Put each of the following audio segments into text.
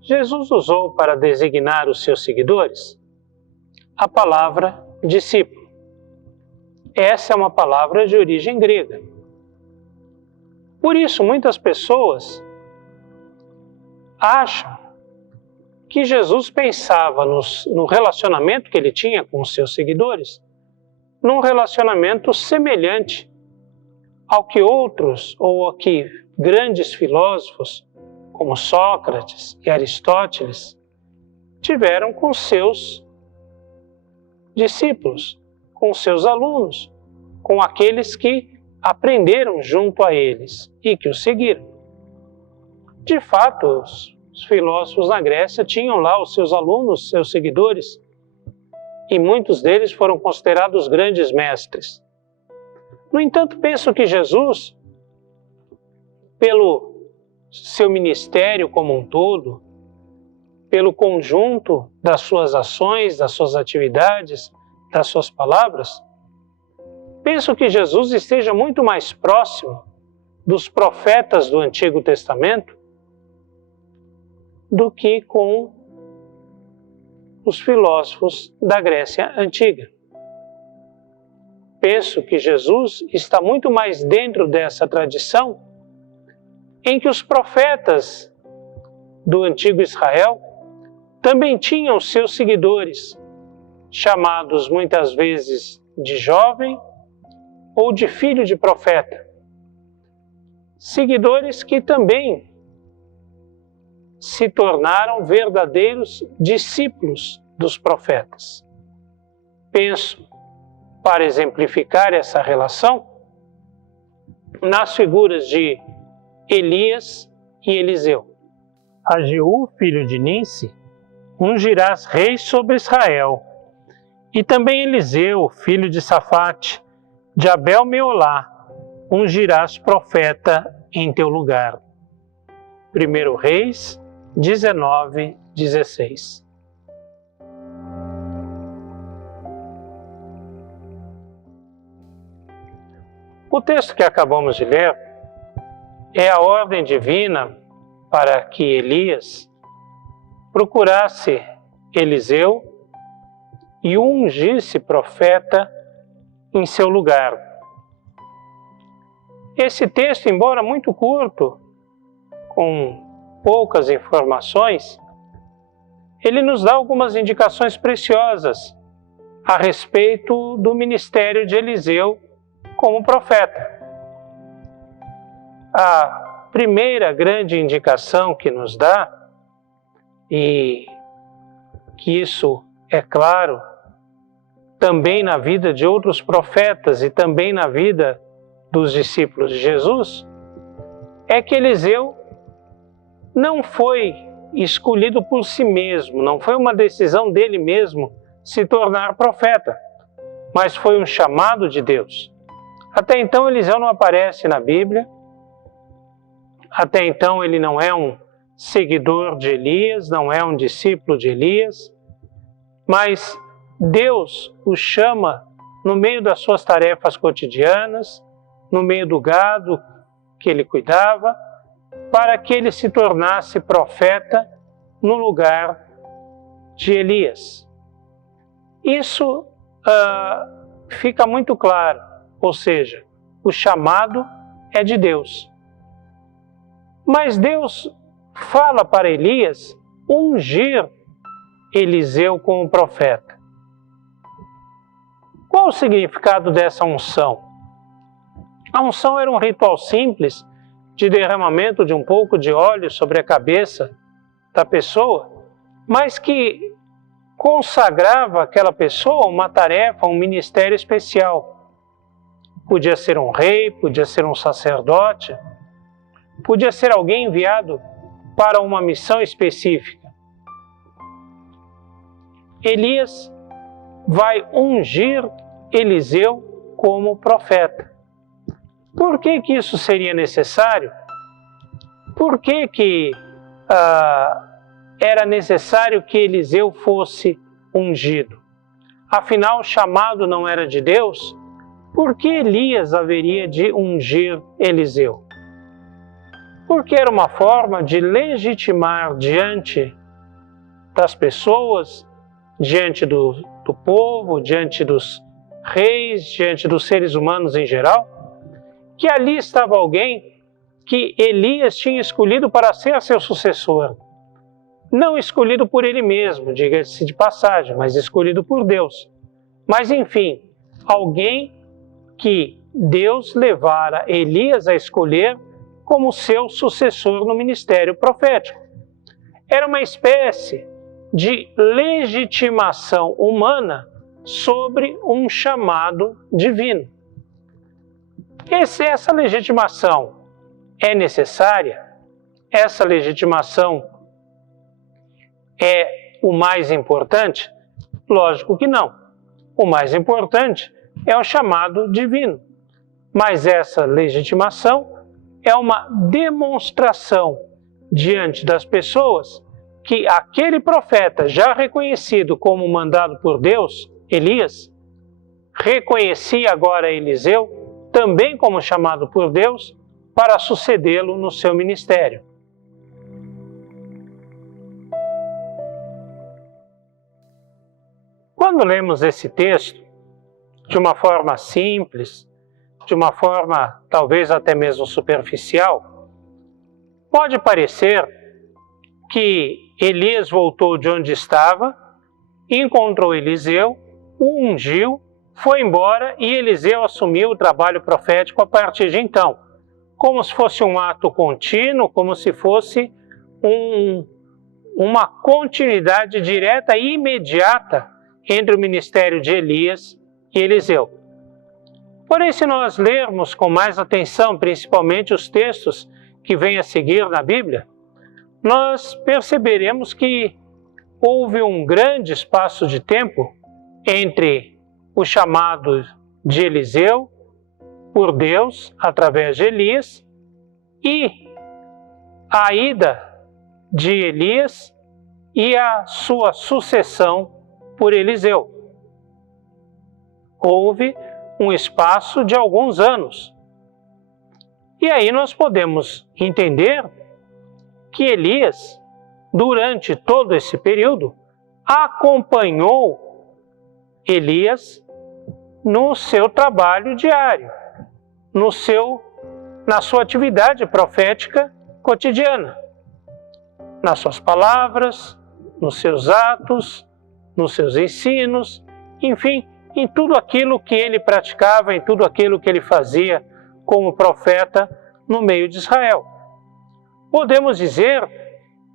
Jesus usou para designar os seus seguidores a palavra discípulo. Essa é uma palavra de origem grega. Por isso, muitas pessoas acham que Jesus pensava no relacionamento que ele tinha com os seus seguidores, num relacionamento semelhante ao que outros ou ao que grandes filósofos, como Sócrates e Aristóteles, tiveram com seus discípulos, com seus alunos, com aqueles que aprenderam junto a eles e que os seguiram. De fato, os filósofos na Grécia tinham lá os seus alunos, seus seguidores, e muitos deles foram considerados grandes mestres. No entanto, penso que Jesus, pelo seu ministério como um todo, pelo conjunto das suas ações, das suas atividades, das suas palavras, penso que Jesus esteja muito mais próximo dos profetas do Antigo Testamento do que com os filósofos da Grécia Antiga. Penso que Jesus está muito mais dentro dessa tradição em que os profetas do Antigo Israel também tinham seus seguidores, chamados muitas vezes de jovem ou de filho de profeta. Seguidores que também se tornaram verdadeiros discípulos dos profetas. Penso, para exemplificar essa relação, nas figuras de Elias e Eliseu. A Jeú, filho de Ninsi, ungirás rei sobre Israel, e também Eliseu, filho de Safate, de Abel-Meolá, ungirás profeta em teu lugar. 1 Reis 19:16. O texto que acabamos de ler é a ordem divina para que Elias procurasse Eliseu e o ungisse profeta em seu lugar. Esse texto, embora muito curto, com poucas informações, ele nos dá algumas indicações preciosas a respeito do ministério de Eliseu como profeta. A primeira grande indicação que nos dá, e que isso é claro também na vida de outros profetas e também na vida dos discípulos de Jesus, é que Eliseu não foi escolhido por si mesmo, não foi uma decisão dele mesmo se tornar profeta, mas foi um chamado de Deus. Até então Eliseu não aparece na Bíblia, até então ele não é um seguidor de Elias, não é um discípulo de Elias, mas Deus o chama no meio das suas tarefas cotidianas, no meio do gado que ele cuidava, para que ele se tornasse profeta no lugar de Elias. Isso fica muito claro, ou seja, o chamado é de Deus. Mas Deus fala para Elias ungir Eliseu como profeta. Qual o significado dessa unção? A unção era um ritual simples de derramamento de um pouco de óleo sobre a cabeça da pessoa, mas que consagrava àquela pessoa uma tarefa, um ministério especial. Podia ser um rei, podia ser um sacerdote, podia ser alguém enviado para uma missão específica. Elias vai ungir Eliseu como profeta. Por que que isso seria necessário? Por que era necessário que Eliseu fosse ungido? Afinal, o chamado não era de Deus? por que Elias haveria de ungir Eliseu? Porque era uma forma de legitimar diante das pessoas, diante do povo, diante dos reis, diante dos seres humanos em geral, que ali estava alguém que Elias tinha escolhido para ser seu sucessor. Não escolhido por ele mesmo, diga-se de passagem, mas escolhido por Deus. Mas enfim, alguém que Deus levara Elias a escolher como seu sucessor no ministério profético. Era uma espécie de legitimação humana sobre um chamado divino. Essa legitimação é necessária? Essa legitimação é o mais importante? Lógico que não. O mais importante é o chamado divino. Mas essa legitimação é uma demonstração diante das pessoas que aquele profeta já reconhecido como mandado por Deus, Elias, reconhecia agora Eliseu também como chamado por Deus para sucedê-lo no seu ministério. Quando lemos esse texto de uma forma simples, de uma forma talvez até mesmo superficial, pode parecer que Elias voltou de onde estava, encontrou Eliseu, o ungiu, foi embora e Eliseu assumiu o trabalho profético a partir de então, como se fosse um ato contínuo, como se fosse uma continuidade direta e imediata entre o ministério de Elias e Eliseu. Porém, se nós lermos com mais atenção, principalmente os textos que vêm a seguir na Bíblia, nós perceberemos que houve um grande espaço de tempo entre o chamado de Eliseu por Deus através de Elias e a ida de Elias e a sua sucessão por Eliseu. Houve um espaço de alguns anos. E aí nós podemos entender que Elias, durante todo esse período, acompanhou Elias no seu trabalho diário, na sua atividade profética cotidiana, nas suas palavras, nos seus atos, nos seus ensinos, enfim, em tudo aquilo que ele praticava, em tudo aquilo que ele fazia como profeta no meio de Israel. Podemos dizer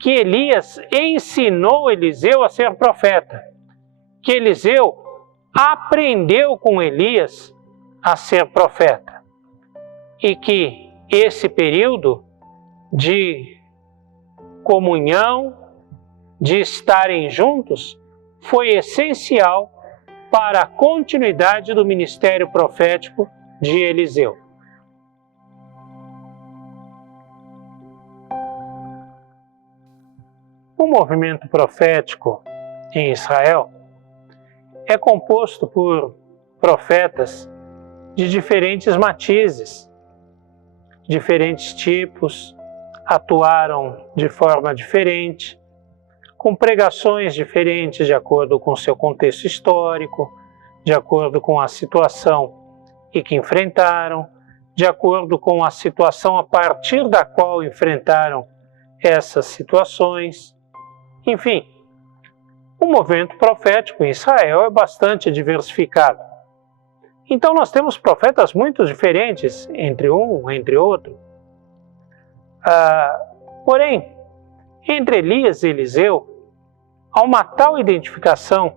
que Elias ensinou Eliseu a ser profeta, que Eliseu aprendeu com Elias a ser profeta e que esse período de comunhão, de estarem juntos, foi essencial para a continuidade do ministério profético de Eliseu. O movimento profético em Israel é composto por profetas de diferentes matizes, diferentes tipos, atuaram de forma diferente, com pregações diferentes de acordo com seu contexto histórico, de acordo com a situação e que enfrentaram, de acordo com a situação a partir da qual enfrentaram essas situações. Enfim, o movimento profético em Israel é bastante diversificado. Então nós temos profetas muito diferentes entre um, entre outro. Porém, entre Elias e Eliseu, há uma tal identificação,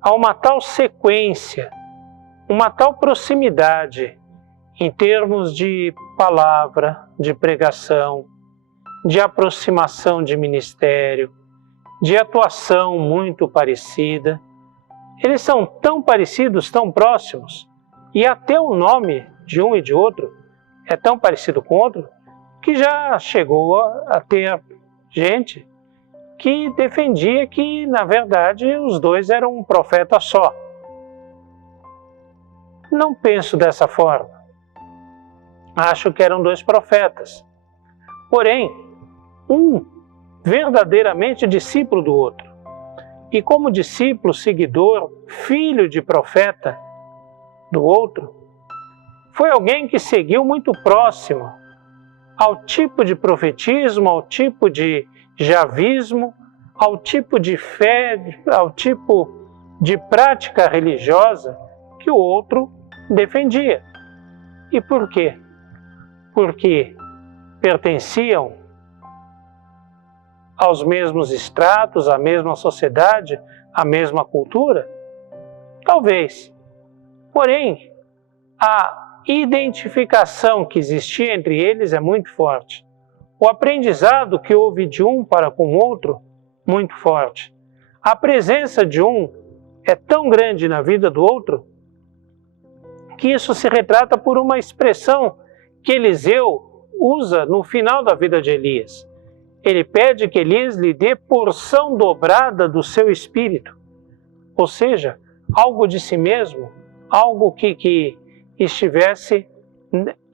há uma tal sequência, uma tal proximidade em termos de palavra, de pregação, de aproximação de ministério, de atuação muito parecida. Eles são tão parecidos, tão próximos, e até o nome de um e de outro é tão parecido com o outro, que já chegou a ter gente que defendia que, na verdade, os dois eram um profeta só. não penso dessa forma. Acho que eram dois profetas. Porém, um verdadeiramente discípulo do outro. E como discípulo, seguidor, filho de profeta do outro, foi alguém que seguiu muito próximo ao tipo de profetismo, ao tipo de javismo, ao tipo de fé, ao tipo de prática religiosa que o outro defendia. E por quê? Porque pertenciam aos mesmos estratos, à mesma sociedade, à mesma cultura? Talvez. Porém, a identificação que existia entre eles é muito forte. O aprendizado que houve de um para com o outro, muito forte. A presença de um é tão grande na vida do outro que isso se retrata por uma expressão que Eliseu usa no final da vida de Elias. Ele pede que Elias lhe dê porção dobrada do seu espírito, ou seja, algo de si mesmo, algo que estivesse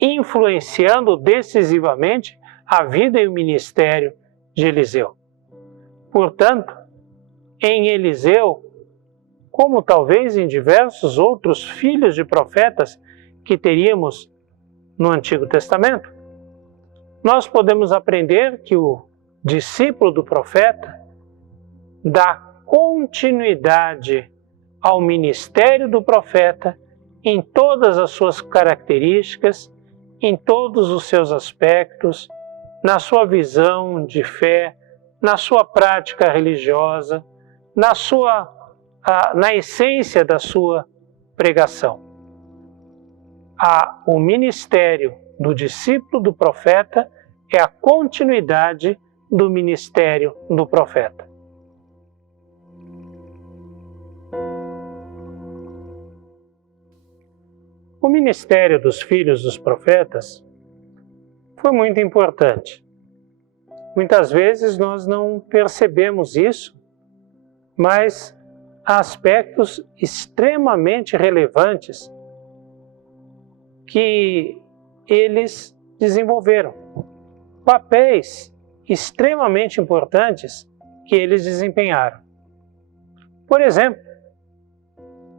influenciando decisivamente a vida e o ministério de Eliseu. Portanto, em Eliseu, como talvez em diversos outros filhos de profetas que teríamos no Antigo Testamento, nós podemos aprender que o discípulo do profeta dá continuidade ao ministério do profeta em todas as suas características, em todos os seus aspectos, na sua visão de fé, na sua prática religiosa, na essência da sua pregação. O ministério do discípulo do profeta é a continuidade do ministério do profeta. O ministério dos filhos dos profetas foi muito importante. Muitas vezes nós não percebemos isso, mas há aspectos extremamente relevantes que eles desenvolveram, papéis extremamente importantes que eles desempenharam. Por exemplo,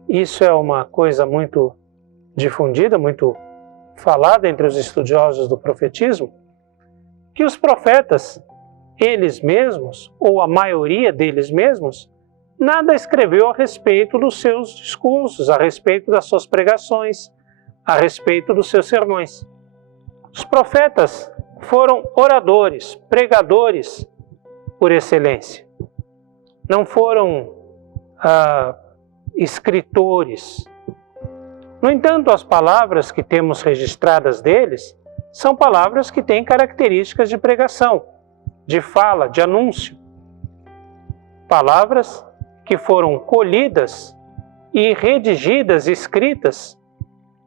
isso é uma coisa muito difundida, muito falada entre os estudiosos do profetismo, que os profetas, eles mesmos, ou a maioria deles mesmos, nada escreveu a respeito dos seus discursos, a respeito das suas pregações, a respeito dos seus sermões. Os profetas foram oradores, pregadores por excelência. Não foram escritores. No entanto, as palavras que temos registradas deles são palavras que têm características de pregação, de fala, de anúncio. Palavras que foram colhidas e redigidas, escritas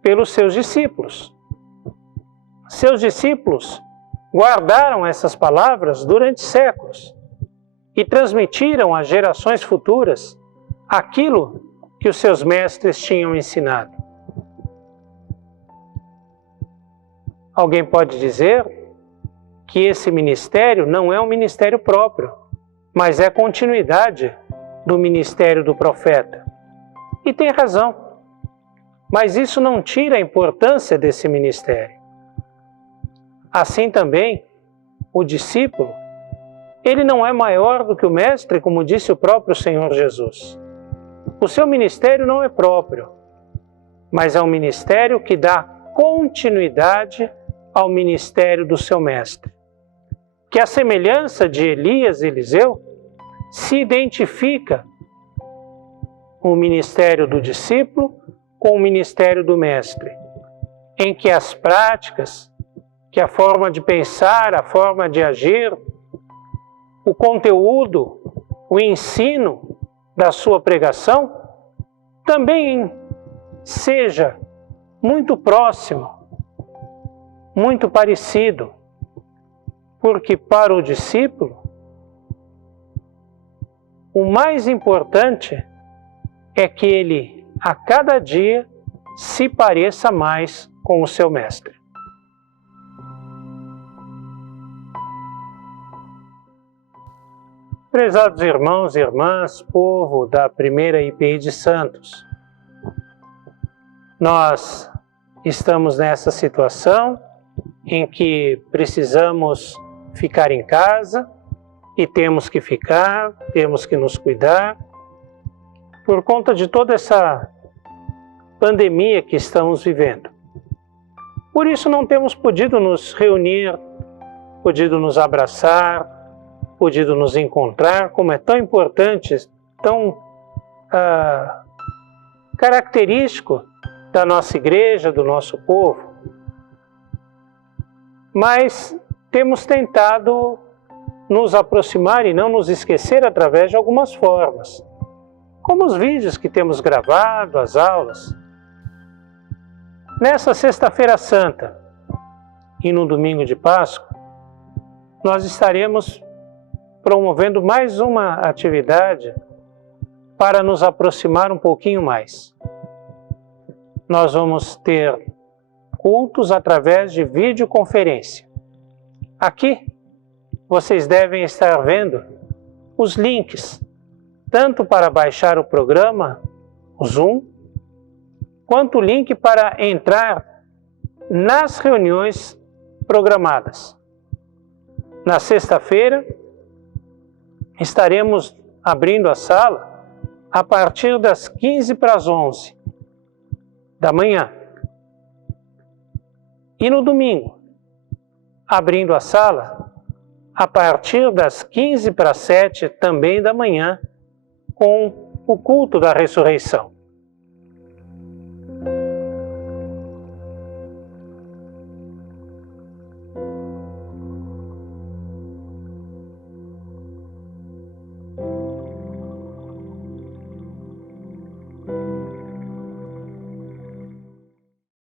pelos seus discípulos. Seus discípulos guardaram essas palavras durante séculos e transmitiram às gerações futuras aquilo que os seus mestres tinham ensinado. Alguém pode dizer que esse ministério não é um ministério próprio, mas é continuidade do ministério do profeta. E tem razão, mas isso não tira a importância desse ministério. Assim também, o discípulo, ele não é maior do que o mestre, como disse o próprio Senhor Jesus. O seu ministério não é próprio, mas é um ministério que dá continuidade ao ministério do seu mestre. Que a semelhança de Elias e Eliseu se identifica o ministério do discípulo com o ministério do mestre, em que as práticas, que a forma de pensar, a forma de agir, o conteúdo, o ensino da sua pregação também seja muito próximo, muito parecido, porque para o discípulo, o mais importante é que ele, a cada dia, se pareça mais com o seu Mestre. Prezados irmãos e irmãs, povo da primeira IPI de Santos, nós estamos nessa situação em que precisamos ficar em casa e temos que ficar, temos que nos cuidar, por conta de toda essa pandemia que estamos vivendo. Por isso não temos podido nos reunir, podido nos abraçar, podido nos encontrar, como é tão importante, tão característico da nossa igreja, do nosso povo. Mas temos tentado nos aproximar e não nos esquecer através de algumas formas, como os vídeos que temos gravado, as aulas. Nessa Sexta-feira Santa e no domingo de Páscoa, nós estaremos promovendo mais uma atividade para nos aproximar um pouquinho mais. Nós vamos ter cultos através de videoconferência. Aqui, vocês devem estar vendo os links, tanto para baixar o programa, o Zoom, quanto o link para entrar nas reuniões programadas. Na sexta-feira, estaremos abrindo a sala a partir das 15 para as 11 da manhã. E no domingo, abrindo a sala a partir das 15 para as 7 também da manhã, com o culto da ressurreição.